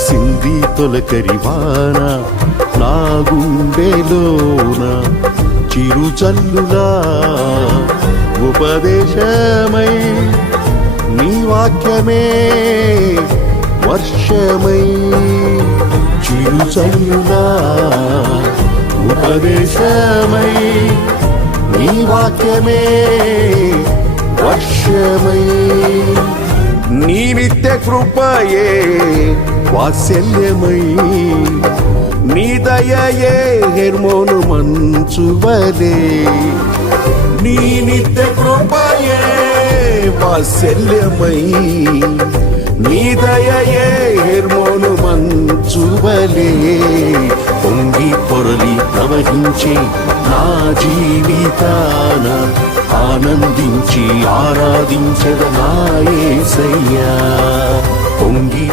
కురిసింది తొలకరివాన నా గుండెలోన చిరుచల్లులా ఉపదేశమై నీ వాక్యమే వర్షమై చిరుచల్లులా ఉపదేశమై నీ వాక్యమే వర్షమై నీ నిత్య కృపయే వాత్సల్యమై నీ దయయే హెర్మోను మంచువలే నీ నిత్య కృపయే వాత్సల్యమై నీ దయయే హెర్మోను మంచువలే పొంగి పొరలి ప్రవహించే నా జీవితాన ఆనందించి ఆరాధించద నా యేసయ్యా పొంగి